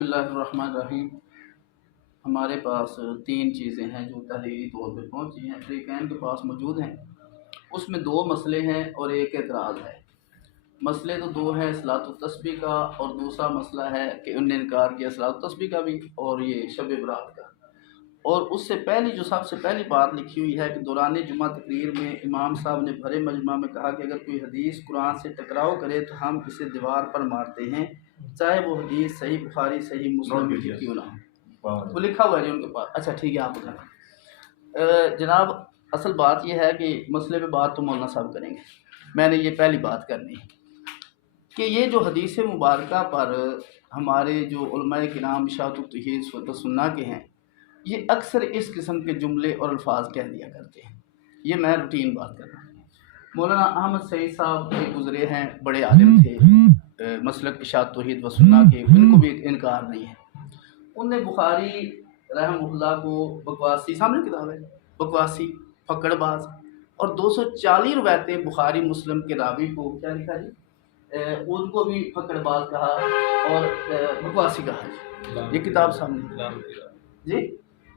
بسم اللہ الرحمن الرحیم۔ ہمارے پاس تین چیزیں ہیں جو تحریری طور پہ پہنچی ہیں، فریقین کے پاس موجود ہیں۔ اس میں دو مسئلے ہیں اور ایک اعتراض ہے۔ مسئلے تو دو ہیں، صلاۃ التسبیح کا، اور دوسرا مسئلہ ہے کہ انہوں نے انکار کیا صلاۃ التسبیح کا بھی اور یہ شب برات کا۔ اور اس سے پہلی جو سب سے پہلی بات لکھی ہوئی ہے کہ دوران جمعہ تقریر میں امام صاحب نے بھرے مجمع میں کہا کہ اگر کوئی حدیث قرآن سے ٹکراؤ کرے تو ہم اسے دیوار پر مارتے ہیں، چاہے وہ حدیث صحیح بخاری صحیح مسلم کی کیوں نہ ہو۔ وہ لکھا ہوا ہے جی ان کے پاس۔ اچھا ٹھیک ہے، آپ بتائیں جناب۔ اصل بات یہ ہے کہ مسئلے پہ بات تو مولانا صاحب کریں گے، میں نے یہ پہلی بات کرنی ہے کہ یہ جو حدیث مبارکہ پر ہمارے جو علماء کرام اشاعۃ التوحید و سنہ کے ہیں، یہ اکثر اس قسم کے جملے اور الفاظ کہہ دیا کرتے ہیں۔ یہ میں روٹین بات کر رہا ہوں۔ مولانا احمد سعید صاحب کے گزرے ہیں، بڑے عالم تھے مسلک اشاعت توحید و سنہ کے، ان کو بھی انکار نہیں ہے۔ ان نے بخاری رحمہ اللہ کو بکواسی، سامنے کتاب ہے، بکواسی، پھکڑ باز، اور 240 روایتیں بخاری مسلم کے راوی کو کیا لکھا جی، ان کو بھی پھکڑ باز کہا اور بکواسی کہا جی۔ یہ کتاب سامنے جی،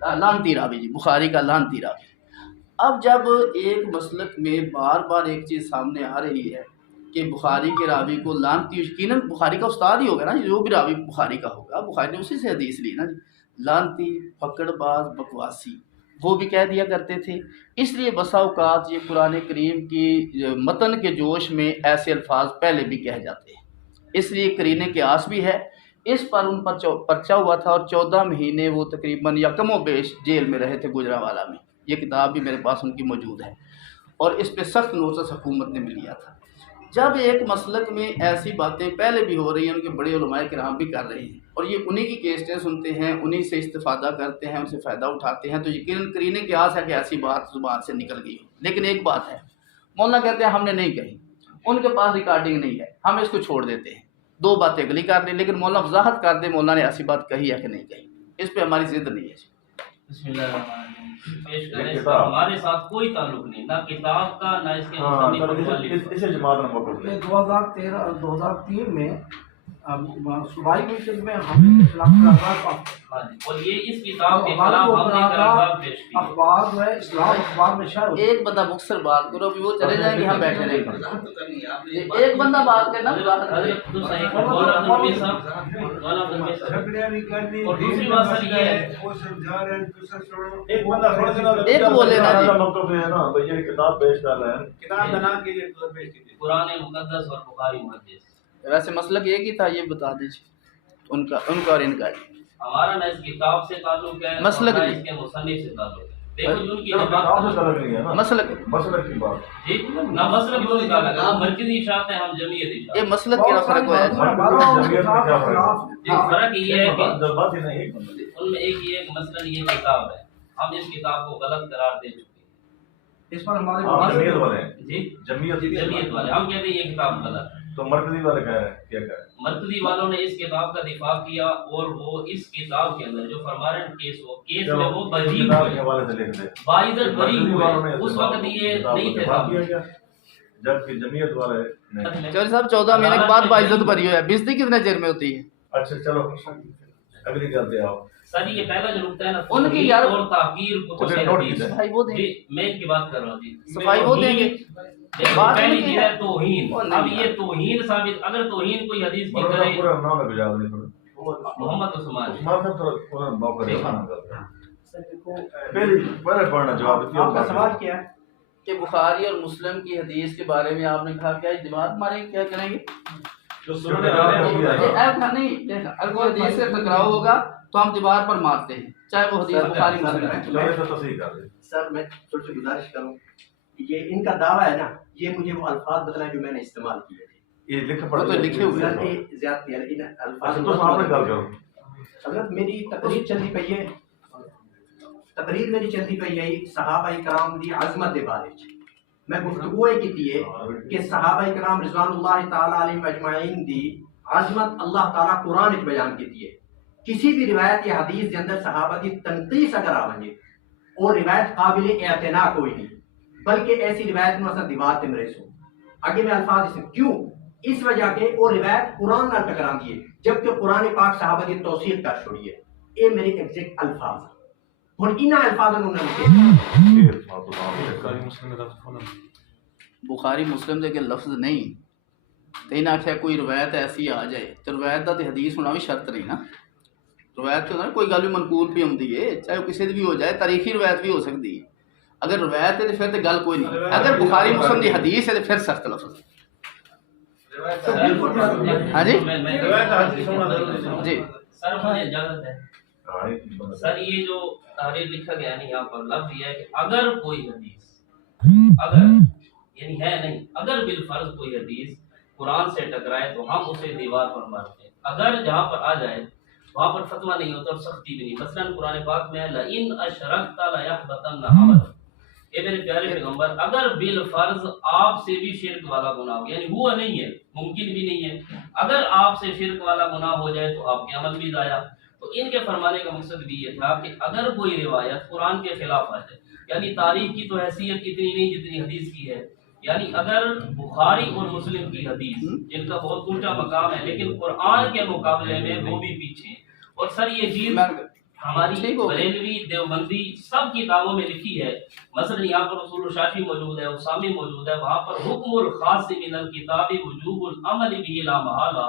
لانتی راوی جی، بخاری کا لانتی راوی۔ اب جب ایک مسلک میں بار بار ایک چیز سامنے آ رہی ہے کہ بخاری کے راوی کو لانتی، یقیناً بخاری کا استاد ہی ہوگا نا، جو بھی راوی بخاری کا ہوگا، بخاری نے اسی سے حدیث لی نا جی۔ لانتی، پھکڑ باز، بکواسی، وہ بھی کہہ دیا کرتے تھے۔ اس لیے بسا اوقات یہ قرآن کریم کی متن کے جوش میں ایسے الفاظ پہلے بھی کہہ جاتے ہیں، اس لیے قرینہ قیاس بھی ہے۔ اس پر ان پر پرچہ ہوا تھا اور 14 مہینے وہ تقریباً یا کم و بیش جیل میں رہے تھے گجرانوالہ میں۔ یہ کتاب بھی میرے پاس ان کی موجود ہے، اور اس پہ سخت نوٹس حکومت نے بھی لیا تھا۔ جب ایک مسلک میں ایسی باتیں پہلے بھی ہو رہی ہیں، ان کے بڑے علماء کرام بھی کر رہے ہیں، اور یہ انہی کی کیسٹیں سنتے ہیں، انہی سے استفادہ کرتے ہیں، ان سے فائدہ اٹھاتے ہیں، تو یقیناً قرینہ قیاس ہے کہ ایسی بات زبان سے نکل گئی ہو۔ لیکن ایک بات ہے، مولانا کہتے ہیں ہم نے نہیں کہی، ان کے پاس ریکارڈنگ نہیں ہے، ہم اس کو چھوڑ دیتے ہیں، دو باتیں اگلی کر دیں، لیکن مولانا وضاحت کر دے مولانا نے ایسی بات کہی ہے کہ نہیں کہی، اس پہ ہماری ضد نہیں ہے۔ بسم اللہ الرحمن الرحیم۔ پیش کریں، اس کا ہمارے ساتھ کوئی تعلق نہیں، نہ کتاب کا نہ اس کے مصنف۔ اسے جماعت نمبر پڑھتے ہیں 2003 میں صوبائی کمیشن میں ہم نے اور یہ اس کتاب کے خلاف ہم نے قرارداد پیش کی۔ اخبار جو ہے اسلام اخبار میں شائع ہوتی ہے۔ ایک بندہ مختصر بات کرو، ابھی وہ چلے جائیں گے، ہم بیٹھے رہیں گے۔ ایک بندہ بات کرنا، حضرت تو صحیح مولانا عبدالحمید صاحب، مولانا عبدالحمید صاحب۔ اور دوسری بات سر یہ ہے، ایک بندہ تھوڑا سا ایک بولے نا جی، مطلب ہے نا بھئی یہ کتاب پیش کر رہے ہیں، کتاب بنا کے یہ پیش کی، قرآن مقدس اور بخاری محدث۔ ویسے مسلک ایک ہی تھا، یہ بتا دیجیے ان کا اور ان کا۔ ہمارا نہ اس کتاب سے تعلق ہے، مسلک نہ جی، اس کے مصنف سے تعلق ہے۔ دیکھو جن کی کتاب سے طلب نہیں ہے نا، مسلک مسلک کی بات جی، نہ مسلک جو نکالا گیا، مرکزی اشاعت ہے، ہم جمعیت اشاعت۔ یہ مسلک کیا فرق ہوا ہے؟ جی، فرق یہ ہے کہ بات ہی نہیں، ان میں ایک یہ ایک مثلاً یہ کتاب ہے، ہم اس کتاب کو غلط قرار دے چکے ہیں۔ اس پر ہمارے جمعیت والے ہیں، جی، جمعیت والے ہم کہتے ہیں یہ کتاب غلط ہے۔ تو مرکزی والے کہہ رہے ہیں کیا کہہ رہے ہیں؟ مرکزی والوں نے اس کتاب کا دفاع کیا، اور وہ اس کتاب کے اندر جو فرمارن کیس ہو، کیس میں وہ بری کتاب کے ہوئے، حوالے سے لکھ دیں، باعزت بری مرکزی والوں نے ہوئے، اس وقت یہ نہیں تھے دفاع صاحب۔ کیا گیا، جبکہ جمعیت والے نے چوہدری صاحب 14 مہینے کے بعد باعزت بری ہو ہے، بیزتی کتنے چیر میں ہوتی ہے؟ اچھا چلو اگلی کرتے آؤ۔ سر یہ پہلا جو نقطہ ہے نا، ان کی یار اور تحقیر کو اسے نوٹ کیجیے۔ صفائی وہ دیں جی گے، میں ان کی بات کر رہا ہوں جی، صفائی وہ دیں گے۔ بات پہلی نہیں چیز ہے ہے توہین۔ اب یہ توہین ثابت، اگر توہین کوئی حدیث کی مولانا کرے، پورا نام ہے بجاؤ نہیں پڑا محمد عثمان عثمان صاحب تو انہوں نے موقع دیا نا پہلے پڑھنا جواب دیتی آپ کا سوال کیا ہے؟ کہ بخاری اور مسلم کی حدیث کے بارے میں آپ نے کہا کیا جماعت ماریں گے، کیا کریں گے؟ جو سننے والے ہیں وہ بھی آئے ایپ تھا نہیں، دیکھا اگر کوئی حدیث سے ٹکراؤ ہوگا تو ہم دیوار پر مارتے ہیں، چاہے وہ حدیث بخاری مسلم ہے۔ چلو ایسا تصحیح کر دیں۔ سر میں تھوڑی سی گزارش کروں، یہ ان کا دعویٰ ہے نا، یہ مجھے وہ الفاظ بتلائیں جو میں نے استعمال کیے تھے۔ یہ لکھ وہ پڑھ تو لکھے ہوئے سر یہ زیادتی ہے، ان الفاظ اچھا تو آپ نے گل کرو حضرت میری تقریر چلتی پئی ہے، تقریر میری چلتی پئی ہے صحابہ کرام دی عظمت دے بارے چ۔ میں گفتگو یہ کی ہے کہ صحابہ کرام رضوان اللہ تعالی علیہم اجمعین دی عظمت اللہ تعالیٰ قرآن وچ بیان کی ہے۔ کسی بھی روایت یا حدیث کے اندر صحابہ کی تنقیص اگر آ ونجے اور روایت قابل اعتنا کوئی نہیں، بلکہ ایسی روایت میں اساں دیوار تے مرے سو۔ آگے میں الفاظ اس کیوں اس وجہ کے وہ روایت قرآن نال ٹکرا دی ہے جبکہ قرآن پاک صحابہ کی توثیق کر چھوڑی ہے. یہ میرے ایگزیکٹ الفاظ ہن انہاں الفاظ نوں بخاری مسلم دے کے لفظ نہیں تو انہیں آخیا کوئی روایت ایسی آ جائے تو روایت دا تے حدیث ہونا بھی شرط نہیں نا. روایت تو کوئی گل بھی منقول بھی ہوندی ہے چاہے وہ کسی دی بھی ہو جائے تاریخی روایت بھی ہو سکتی ہے. اگر روایت ہے تو پھر تو گل کوئی نہیں. اگر بخاری مسلم دی حدیث ہے تو پھر سخت لفظ. ہاں جی جی سر مجھے اجازت ہے سر. یہ جو تحریر لکھا گیا ہے یہاں پر لفظ یہ ہے کہ اگر کوئی حدیث اگر یعنی ہے نہیں اگر بالفرض کوئی حدیث قرآن سے ٹکرائے تو ہم اسے دیوار پر مارتے ہیں. اگر جہاں پر آ جائے وہاں پر فتویٰ نہیں ہوتا اور سختی بھی نہیں. مثلا قرآن پاک میں لئن اشرکت لیحبطن عملک. اے میرے پیارے پیغمبر اگر بالفرض آپ سے بھی شرک والا گناہ ہو یعنی ہوا نہیں ہے ممکن بھی نہیں ہے اگر آپ سے شرک والا گناہ ہو جائے تو آپ کے عمل بھی ضائع. تو ان کے فرمانے کا مقصد بھی یہ تھا کہ اگر کوئی روایت قرآن کے خلاف آ جائے یعنی تاریخ کی تو حیثیت اتنی نہیں جتنی حدیث کی ہے. یعنی اگر بخاری اور مسلم کی حدیث جن کا بہت اونچا مقام ہے لیکن قرآن کے مقابلے میں وہ بھی پیچھے ہیں. اور سر یہ چیز ہماری بریلوی دیوبندی سب کتابوں میں لکھی ہے. مثلا یہاں پر رسول الشافی موجود ہے اسامی موجود ہے. وہاں پر حکم الخاص من الکتاب وجوب العمل به لا محالہ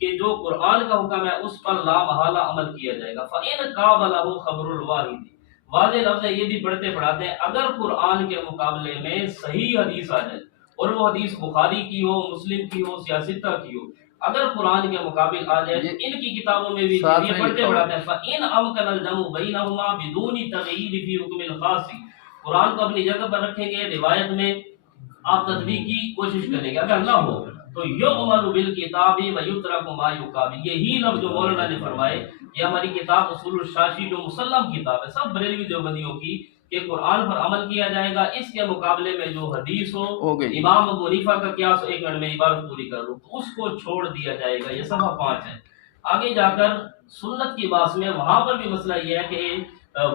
کہ جو قرآن کا حکم ہے اس پر لا محالہ عمل کیا جائے گا. فإن قابلہ خبر الواحد واضح لفظ ہے یہ بھی پڑھتے پڑھاتے ہیں. اگر قرآن کے مقابلے میں صحیح حدیث آ جائے اور وہ حدیث بخاری کی ہو مسلم کی ہو سیاستہ کی ہو اگر قرآن کے مقابل آ جائے تو ان کی کتابوں میں بھی یہ پڑھتے پڑھاتے ہیں فإن أمكن الجمع بينهما بدون تغيير في حكم الخاص. قرآن کو اپنی جگہ پر رکھیں گے روایت میں آپ تطبیق کی کوشش کریں گے. اگر نہ ہو تو یعمل بالکتاب ویترک ما یقابل. یہی لفظ جو مولانا نے فرمائے یہ ہماری کتاب اصول الشاشی جو مسلم کتاب ہے سب بریلوی دیوبندیوں کی کہ قرآن پر عمل کیا جائے گا. اس کے مقابلے میں جو حدیث ہو امام ابو حنیفہ کا قیاس ایک منٹ میں عبارت پوری کر لوں تو اس کو چھوڑ دیا جائے گا. یہ صفحہ 5 ہے. آگے جا کر سنت کی بات میں وہاں پر بھی مسئلہ یہ ہے کہ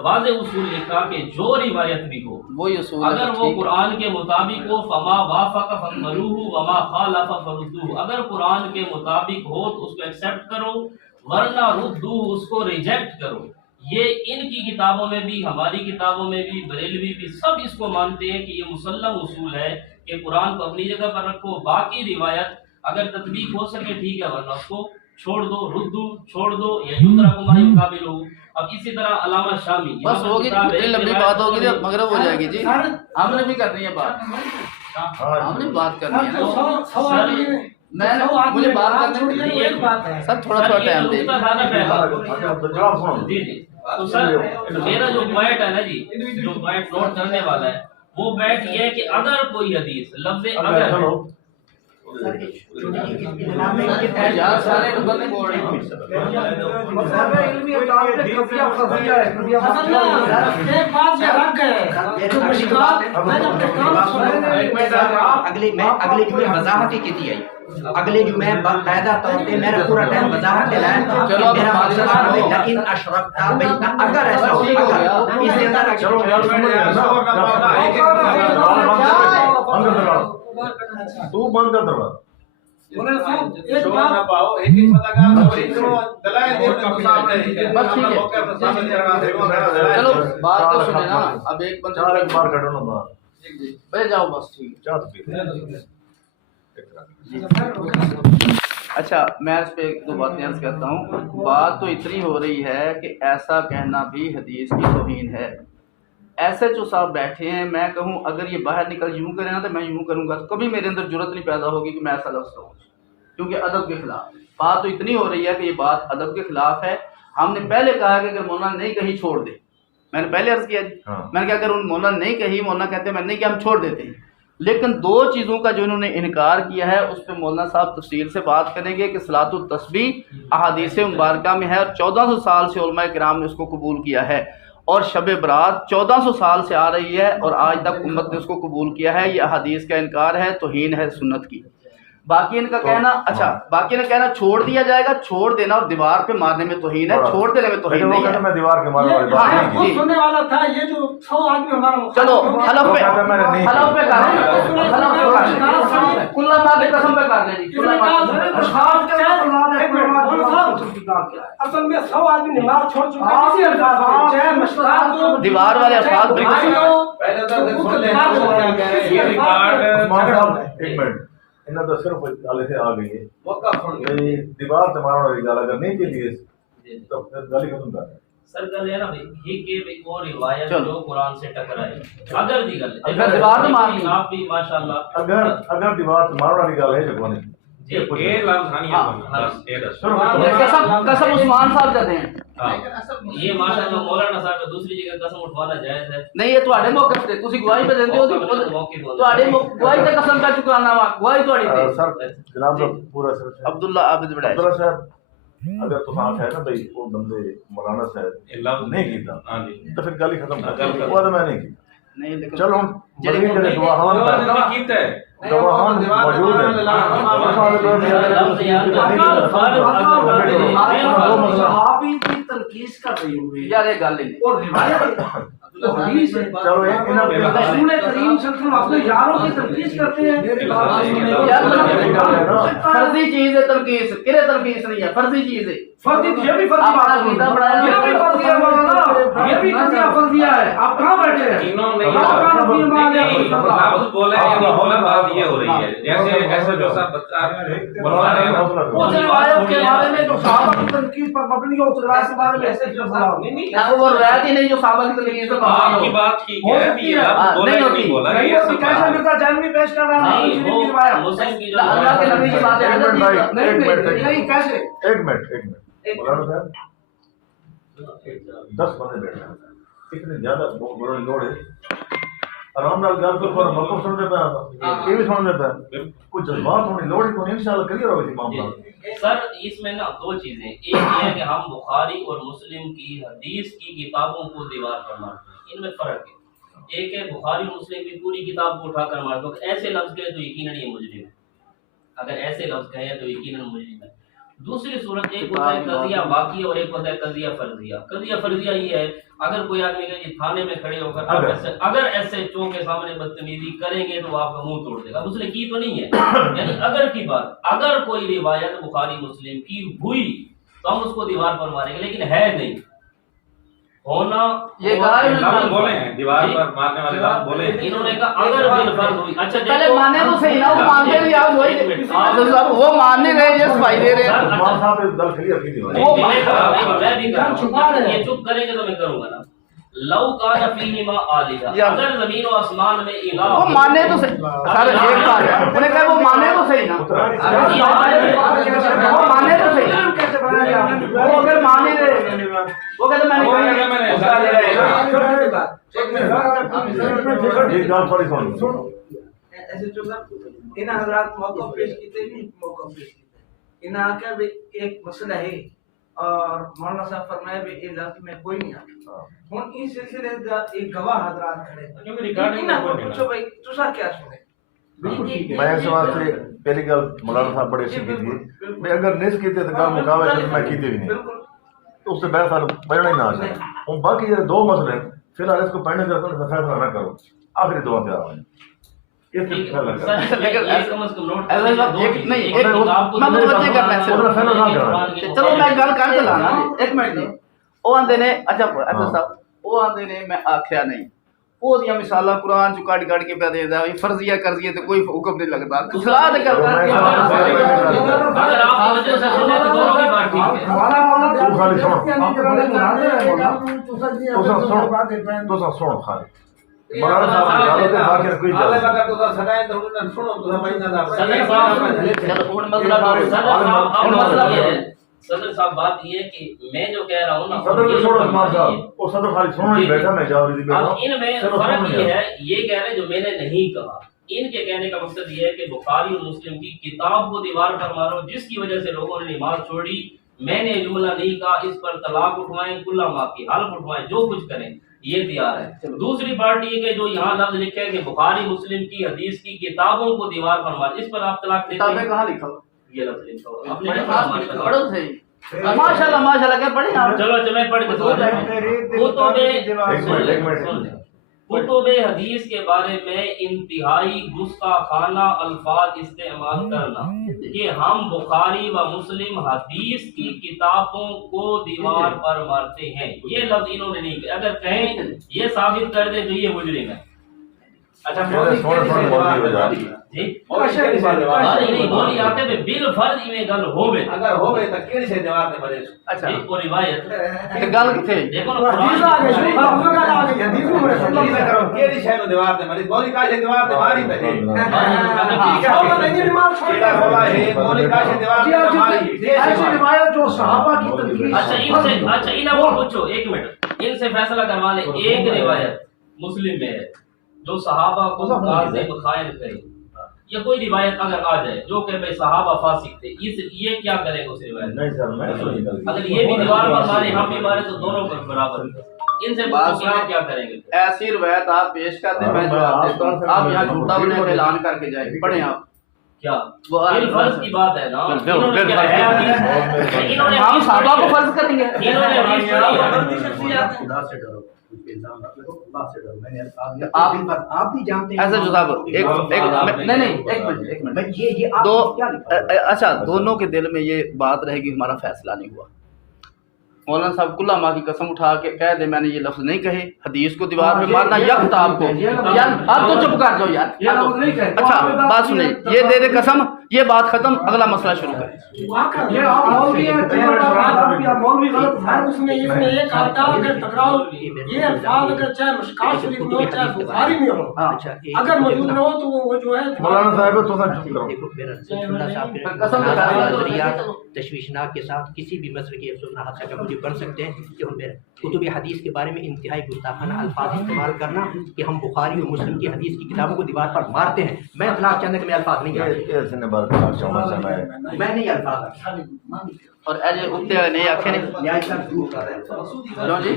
واضح اصول لکھا کہ جو روایت بھی ہو وہی اصول اگر وہ قرآن کے مطابق ہو فما وافق فقبلوہ وما خالف فردوہ. اگر قرآن کے مطابق ہو تو اس کو ایکسیپٹ کرو ورنہ ردوہ اس کو ریجیکٹ کرو. یہ ان کی کتابوں میں بھی ہماری کتابوں میں بھی بریلوی بھی سب اس کو مانتے ہیں کہ یہ مسلم اصول ہے کہ قرآن کو اپنی جگہ پر رکھو. باقی روایت اگر تطبیق ہو سکے ٹھیک ہے ورنہ اس کو چھوڑ دو ردو چھوڑ دو یا یترک ما یقابل ہو. اب اسی طرح علامہ شامی بس ہوگی لمبی بات ہوگی تو مغرب ہو جائے گی. جی ہم نے بھی کرنی ہے بات ہم نے بات کرنی ہے میں مجھے بات کرنے ایک بات ہے سر تھوڑا تھوڑا ٹائم دے. جی جی تو سر میرا جو پوائنٹ ہے نا جی جو پوائنٹ نوٹ کرنے والا ہے وہ پوائنٹ یہ ہے کہ اگر کوئی حدیث لفظ اگر یار سارے بندے بول رہے ہیں اگلے جمعے وضاحت ہی کی آئی. اگلے جمعے باقاعدہ طور پہ میرا پورا ٹائم وضاحت ہے. چلو میرا مقصد ہے لیکن اشرکتا اگر ایسا ہو اس کے اندر تو بند کر دروازہ چلو بات تو سنے نا. اب ایک بار کٹو نا بار بھائی جاؤ بس ٹھیک. اچھا میں اس پہ ایک دو باتیں عرض کرتا ہوں. بات تو اتنی ہو رہی ہے کہ ایسا کہنا بھی حدیث کی توہین ہے. ایس ایچ او صاحب بیٹھے ہیں میں کہوں اگر یہ باہر نکل یوں کرے نا تو میں یوں کروں گا تو کبھی میرے اندر جرت نہیں پیدا ہوگی کہ میں ایسا لفظ کہوں کیونکہ ادب کے خلاف. بات تو اتنی ہو رہی ہے کہ یہ بات ادب کے خلاف ہے. ہم نے پہلے کہا کہ اگر مولانا نہیں کہیں چھوڑ دے. میں نے پہلے عرض کیا جی میں نے کہا اگر ان مولانا نہیں کہی مولانا کہتے ہیں میں نہیں کہ ہم چھوڑ دیتے ہیں. لیکن دو چیزوں کا جو انہوں نے انکار کیا ہے اس پہ مولانا صاحب تفصیل سے بات کریں گے کہ صلاۃ التسبیح احادیث مبارکہ میں ہے اور 1400 سال سے علماء کرام نے اس کو قبول کیا ہے اور شب برات 1400 سال سے آ رہی ہے اور آج تک امت نے اس کو قبول کیا ہے. یہ احادیث کا انکار ہے توہین ہے سنت کی. باقی ان کا کہنا اچھا باقی نے کہنا چھوڑ دیا جائے گا، چھوڑ دینا اور دیوار پہ مارنے میں توہین ہے، چھوڑ دینے میں توہین نہیں ہے۔ میں دیوار کے مارنے والی بات نہیں کی۔ سننے والا تھا یہ جو 100 آدمی ہمارا چلو حلف پہ کر لیں، حلف پہ کر لیں، کل اللہ کی قسم پہ کر لیں جی، اصل میں 100 آدمی نماز چھوڑ چکے ہیں اسی الفاظ میں، چاہے مشتاق دیوار والے الفاظ عثمان صاحب ایک منٹ انہاں تو صرف گل سے آ گئی ہے دیوار تے مارن والی گل اگر نہیں کی لیے تو پھر گل ہی ختم کر دیں۔ سر گل ہے نا بھائی یہ کہ بھائی وہ روایت جو قرآن سے ٹکرائے اگر دی گل ہے اگر دیوار تو مارنی آپ بھی ماشاءاللہ اگر دیوار تے مارن والی گل ہے جو نہیں یہ لفظ قسم عثمان صاحب جاتے ہیں، یہ ماشاءاللہ مولانا صاحب دوسری جگہ قسم اٹھوانا جائز ہے نہیں یہ تواڈے موقف تے تسی گواہی پہ دیندے ہو تواڈے گواہی تے قسم کا چکرانا وا گواہی تواڈی تے سر جناب پورا سر عبداللہ عابد بڑا عبداللہ صاحب اگر تو آپ ہے نا بھائی وہ بندے مولانا صاحب نہیں کیتا تو پھر گل ہی ختم کر وہ تو میں نہیں کی نہیں لیکن چلو ہم بڑی جڑے گواہان کیتا ہے گواہان موجود ہیں صحابی کی تنقید کر رہی ہوئی یار یہ گل نہیں اور روایت حدیث ہے، چلو رسول کریم صلی اللہ علیہ وسلم اپنے یاروں کی تنقید کرتے ہیں۔ فرضی چیز ہے تنقید، کرے تنقید نہیں ہے، فرضی چیز ہے، فرضی یہ بھی فرضی بات ہے، یہ بھی فرضی ہے مولانا، یہ بھی فرضیہ ہے۔ آپ کہاں بیٹھے ہیں؟ لفظ بولے بات یہ ہو رہی ہے جیسے ایسے جو سب بنوا رہے ہیں اس روایت کے بارے میں جو صحابہ کی تنقید پر مبنی ہو، اس روایت کے بارے میں ایسے جو وہ روایت ہی نہیں جو صحابہ کی تنقید سے آپ کی بات ٹھیک ہے ابھی لفظ بولے نہیں بولا نہیں ہوتی، کیسے مرزا جانوی پیش کر رہا ہے مسلم کی روایت، مسلم کی جو اللہ کے نبی کی بات ہے نہیں کیسے ایک منٹ مولانا صاحب 10 بندے بیٹھے ہیں اتنے زیادہ بڑے لوڑ ہے آرام نال گل کر پر مکو سن دے پیا یہ بھی سن دے پیا کوئی جذبات ہونے لوڑ کو انشاءاللہ کلیئر ہوگی معاملہ۔ سر اس میں نا دو چیزیں، ایک یہ ہے کہ ہم بخاری اور مسلم کی حدیث کی کتابوں کو دیوار پر مارتے ہیں، ان میں فرق ہے۔ ایک ہے بخاری مسلم کی پوری کتاب کو اٹھا کر مار دو، ایسے لفظ کہیں تو یقیناً یہ مجرم ہے، اگر ایسے لفظ کہیں تو یقیناً مجرم ہے۔ دوسری صورت ایک ہوتا ہے قضیہ واقعی اور ایک ہوتا ہے قضیہ فرضیہ۔ قضیہ فرضیہ یہ ہے اگر کوئی آدمی کہ جی تھانے میں کھڑے ہو کر اگر ایسے چوں کے سامنے بدتمیزی کریں گے تو آپ کا منہ توڑ دے گا، اس نے کی تو نہیں ہے، یعنی اگر کی بات اگر کوئی روایت بخاری مسلم کی ہوئی تو ہم اس کو دیوار پر ماریں گے، لیکن ہے نہیں ہونا یہ لفظ بولے ہیں دیوار پر مارنے والے لفظ بولے ہیں انہوں نے کہا اگر بالفرض ہوئی۔ اچھا پہلے مانے تو صحیح نا، وہ مانتے بھی آپ وہی وہ ماننے رہے جس بھائی دے رہے ہیں عثمان صاحب اس گل کلیئر کی دی میں بھی یہ چپ کریں گے تو میں کروں گا نا۔ لو کان فیہما آلہہ، اگر زمین و آسمان میں الہ وہ مانے تو صحیح سر ایک بات ہے انہوں نے کہا وہ مانے تو صحیح نا، وہ مانے تو صحیح وہ اگر مانے رہے وہ کہتے میں نے ایک گل تھوڑی سن ایسے جو ان حضرات موقع پیش کیتے نہیں، موقع پیش کیتے انہاں آکھا بھی ایک مسئلہ ہے اور مولانا صاحب فرمایا بھی یہ لفظ میں کوئی نہیں آتا ہوں اس سلسلے دا ایک گواہ حضرات کھڑے انہاں کو پوچھو بھائی تسا کیا سنے؟ میں اس واسطے پہلی گل مولانا صاحب بڑے اچھی کی تھی میں اگر نس کیتے تو گل مکاوے سے میں کیتے بھی نہیں تو اس سے بحث بڑھنا ہی نہ آ جائے۔ ہوں باقی جو دو مسئلے ہیں فی الحال اس کو پڑھنے کا فیصلہ نہ کرو، آخری دعا تیار ہو چلو میں گل کر کے لانا ایک منٹ جی وہ آندے نے اچھا صاحب وہ آندے نے میں آکھیا نہیں وہ دیا مثالاں قرآن چ کٹ کٹ کے پہ دے دا فرضیہ کرزیے تے کوئی حکم نہیں لگتا اصلاح تے کر اگر آپ توجہ سے سنیں تو دونوں کی بات ٹھیک ہے۔ تو سن خالی مولانا صاحب گل تے باقی کوئی صدر صاحب بات یہ ہے کہ میں جو کہہ رہا ہوں نا صدر کو چھوڑو عثمان صاحب وہ صدر خالی سننے ہی بیٹھا میں جاوری دی بیٹھا ان میں فرق یہ ہے یہ کہہ رہے جو میں نے نہیں کہا، ان کے کہنے کا مقصد یہ ہے کہ بخاری اور مسلم کی کتاب کو دیوار پر مارو جس کی وجہ سے لوگوں نے نماز چھوڑی، میں نے جملہ نہیں کہا، اس پر طلاق اٹھوائیں، کلہ معاف کی حلف اٹھوائیں، جو کچھ کریں، یہ تیار ہے۔ دوسری پارٹی یہ کہ جو یہاں لفظ لکھا ہے کہ بخاری مسلم کی حدیث کی کتابوں کو دیوار پر مار، اس پر آپ طلاق دیتے کتابیں ہیں؟ کہاں لکھا ہوا؟ یہ لفظ لکھا ہوا آپ نے لکھا ہے، ماشاءاللہ۔ پڑھو صحیح، ماشاءاللہ ماشاءاللہ کیا پڑھیں آپ؟ چلو چلو میں پڑھ کے سن رہا ہوں۔ کتب حدیث کے بارے میں انتہائی گستاخانہ الفاظ استعمال کرنا کہ ہم بخاری و مسلم حدیث کی کتابوں کو دیوار پر مارتے ہیں، یہ لفظ انہوں نے نہیں کہا۔ اگر کہیں یہ ثابت کر دیں تو یہ مجرم ہے۔ اچھا جی نہیں بولی آتے میں بالفرض میں گل ہوے اگر ہوے تو کیڑی سے جواب دے بڑے اچھا ایک کو روایت گل کتھے؟ دیکھو نا قرآن کیڑی شے نو جواب دے بڑے بولی کا سے جواب دے ماری تے بولی کا سے جواب دے ماری ایسی روایت جو صحابہ کی تنقید اچھا انہیں وہ پوچھو، ایک منٹ ان سے فیصلہ کروا لیں۔ ایک روایت مسلم میں ہے جو صحابہ کو کاذب خائن کرے، یا کوئی روایت اگر آ جائے جو کہ بھائی صحابہ فاسق تھے، یہ کیا کرے گا اس روایت؟ نہیں سر میں اگر یہ بھی دیوار پر مارے ہم بھی مارے تو دونوں پر برابر۔ ان سے پوچھو کہ آپ کیا کریں گے؟ ایسی روایت آپ پیش کرتے ہیں، میں جواب دیتا ہوں۔ آپ یہاں جھوٹا ہونے کا اعلان کر کے جائیں، پڑھیں آپ۔ کیا فرض کی بات ہے نا، انہوں نے کیا ہے ہم صحابہ کو فرض کریں گے۔ انہوں نے حدیث پڑھی ہے۔ خدا سے ڈرو، الزام مت لگاؤ، اللہ سے ڈرو۔ میں نے الفاظ آپ بھی جانتے ہیں ایسا جو صاحب نہیں ایک منٹ میں یہ آپ دو کیا لکھا؟ اچھا دونوں کے دل میں یہ بات رہے گی ہمارا فیصلہ نہیں ہوا۔ مولانا صاحب کل ماں کی قسم اٹھا کے کہہ دے میں نے یہ لفظ نہیں کہے، حدیث کو دیوار پہ مارنا یا کتاب کو، یار آپ تو چپ کر دو یار۔ اچھا بات سنیں، یہ دے دے قسم، یہ بات ختم، اگلا مسئلہ شروع کریں۔ یہ آپ مولوی ہیں، مولوی غلط ہے، اس نے یہ کہا تھا کہ ٹکراؤ یہ الفاظ اگر چاہے مشکات شریف میں ہو چاہے بخاری میں ہو، اگر موجود نہ ہو تو وہ جو ہے مولانا صاحب تو چپ کرو۔ دیکھو میرا صاحب تشویشناک کے ساتھ کسی بھی مسئلے کی افسوس نہ حادثہ کا مجھے بن سکتے ہیں کہ ہم کتب حدیث کے بارے میں انتہائی گستاخانہ الفاظ استعمال کرنا کہ ہم بخاری اور مسلم کی حدیث کی کتابوں کو دیوار پر مارتے ہیں۔ میں اطلاق چاہتا کہ میں الفاظ نہیں میں نہیں الفاظ اور ایجے اتے والے نہیں آکھے نہیں جو جی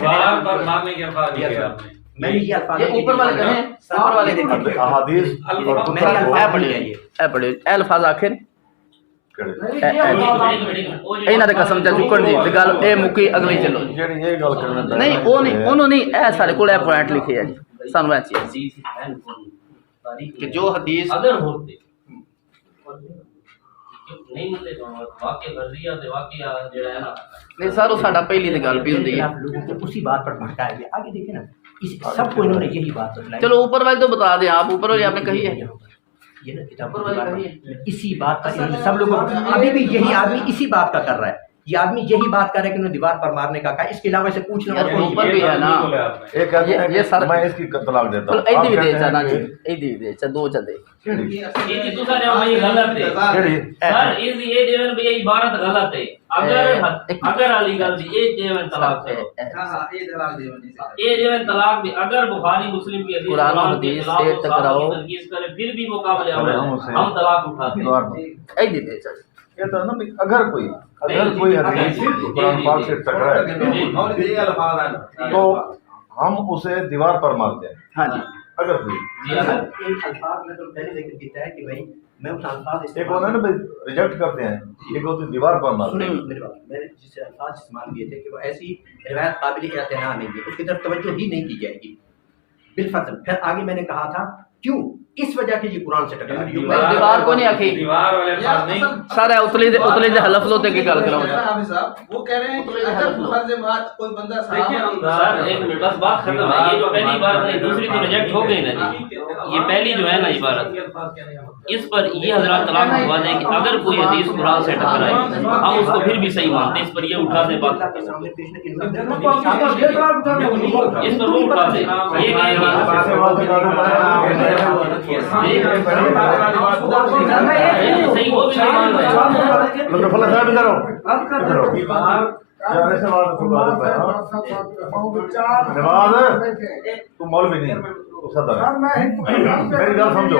دیوار پر مارنے کے الفاظ نہیں کہا آپ نے۔ میں نے یہ الفاظ یہ اوپر والے کہیں اوپر والے احادیث اور میرے الفاظ نہیں ہے یہ۔ اے بڑے اے الفاظ آکھے ਇਹਨਾਂ ਦੇ ਕਸਮ ਤੇ ਝੁਕਣ ਦੀ ਤੇ ਗੱਲ ਇਹ ਮੁੱਕੀ ਅਗਲੀ ਚੱਲੋ ਜਿਹੜੀ ਇਹ ਗੱਲ ਕਰਨਾ ਨਹੀਂ ਉਹ ਨਹੀਂ ਉਹਨੂੰ ਨਹੀਂ ਇਹ ਸਾਡੇ ਕੋਲ ਇਹ ਪੁਆਇੰਟ ਲਿਖੇ ਆ ਜੀ ਸਾਨੂੰ ਇਹ ਚੀਜ਼ کہ جو حدیث اگر ہوتے نہیں ملتے تو واقع فرضیہ تے واقعہ جڑا ہے نا نہیں سر وہ ساڈا پہلی تے گل بھی ہوندی ہے آپ لوگوں کو اسی بات پر بھٹکایا گیا۔ آگے دیکھیں نا سب کو انہوں نے یہی بات بتلائی۔ چلو اوپر والے تو بتا دیں آپ اوپر والے آپ نے کہی ہے یہ نا کتاب اسی بات کا انہوں نے سب لوگوں ابھی بھی یہی آدمی اسی بات کا کر رہا ہے، یہ آدمی یہی بات کر رہا ہے کہ انہوں نے دیوار پر مارنے کا کہا۔ اس کے علاوہ سے پوچھنا یار اوپر بھی ہے نا ایک کہتے ہیں کہ میں اس کی طلاق دیتا چلو ہوں ایدی بھی دے چانا جی ایدی بھی دے چا دو چا دے یہ دوسرا جواب یہ غلط ہے سر اس یہ دیون بھی یہ عبارت غلط ہے اگر علی گل دی یہ دیون طلاق ہے یہ دیون طلاق بھی اگر بخاری مسلم کی حدیث قرآن و حدیث سے ٹکراؤ تنقید کرے پھر بھی مقابلے اول ہم طلاق اٹھاتے ہیں ایدی دے چا کہتا ہے نا اگر کوئی حدیث قرآن پاک سے ٹکرائے تو ہم اسے دیوار پر مارتے ہیں۔ ہاں جی اگر کوئی ایک الفاظ میں تو پہلے ذکر کیا ہے کہ بھائی میں اس الفاظ ایک ہوتا ہے نا بھائی ریجیکٹ کرتے ہیں، ایک ہوتی ہے دیوار پر مارتے ہیں۔ میرے بات میں نے جس سے الفاظ استعمال کیے تھے کہ وہ ایسی روایت قابل اعتنا نہیں ہے، اس کی طرف توجہ ہی نہیں کی جائے گی بالفضل۔ پھر آگے میں نے کہا تھا کیوں اس وجہ کہ یہ قرآن سے ٹکرا ہے۔ دیوار کو نہیں آکھی دیوار والے الفاظ نہیں سارا اتلی دے حلف لو تے کی گل کراؤں وہ کہہ رہے ہیں کہ اگر فرض مات کوئی بندہ سر ایک منٹ بس بات ختم ہے، یہ جو پہلی عبارت نہیں دوسری تو ریجیکٹ ہو گئی نا جی، یہ پہلی جو ہے نا عبارت اس پر یہ حضرات طلاق ہوا دیں کہ اگر کوئی حدیث قرآن سے ٹکرائے ہم اس کو پھر بھی صحیح مانتے ہیں، اس پر یہ اٹھا دیں بات اس پر وہ اٹھا دیں یہ کہیں صحیح وہ بھی نہیں مان رہے لطف اللہ صاحب ادھر ہو نواز تم مولوی نہیں صدر میری گل سمجھو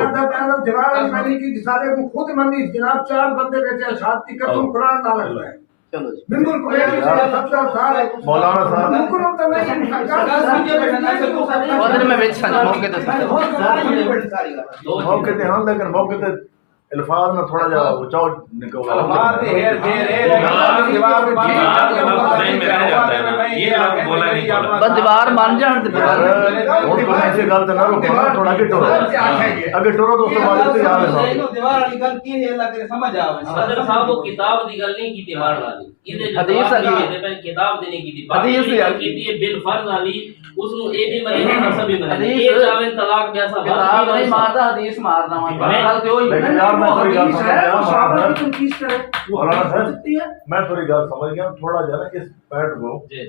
جناب چار بندے بیٹھے شادی قسم قرآن نہ لگ رہے چلو جی بالکل کوئی مولانا صاحب بدر میں بیچ سکتا موقع تے موقع تے ہاں لیکن موقع تے الفاظ میں تھوڑا جا اچاؤ نکو بس دیوار مان جان تے اور تم ایسی گل تے نہ روکو نا تھوڑا اگے ٹورو تو اس بعد تے یاد ہے دیوار والی گل کی ہے اللہ کرے سمجھ آوے صدر صاحب وہ کتاب دی گل نہیں کی دیوار والی حدیث والی کتاب دی نہیں کی حدیث دی کی بالفرض والی اس نو اے بھی منے نسب بھی منے حدیث یہ جاویں طلاق جیسا کتاب نہیں ماردا حدیث مارنا گل تے ہوئی لیکن یار میں تھوڑی گل سمجھ گیا صحابہ کی تنقید کرے مولانا صاحب میں تھوڑی گل سمجھ گیا تھوڑا جا نا اس پینٹ کو جی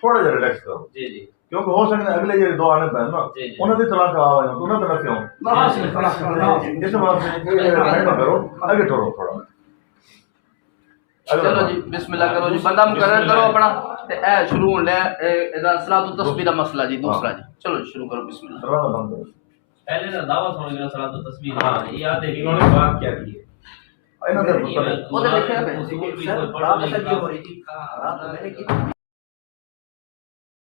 تھوڑا جا ریلیکس کرو جی جی کیونکہ ہو سکتا ہے اگلے جو دو آنے پہ نا انہوں نے طلاق آ تو انہوں نے کیوں اس بات سے کرو آگے ٹورو تھوڑا چلو جی بسم اللہ کرو جی بندہ مقرر کرو اپنا تے اے شروع ہون لے صلاۃ التسبیح دا مسئلہ جی دوسرا جی چلو شروع کرو بسم اللہ پہلے نا دعوت سن گیا صلاۃ التسبیح ہاں یہ یاد ہے انہوں نے بات کیا کی ہے انہوں نے وہ تے لکھیا ہے رات میں یہ ہو رہی تھی رات میں نے کی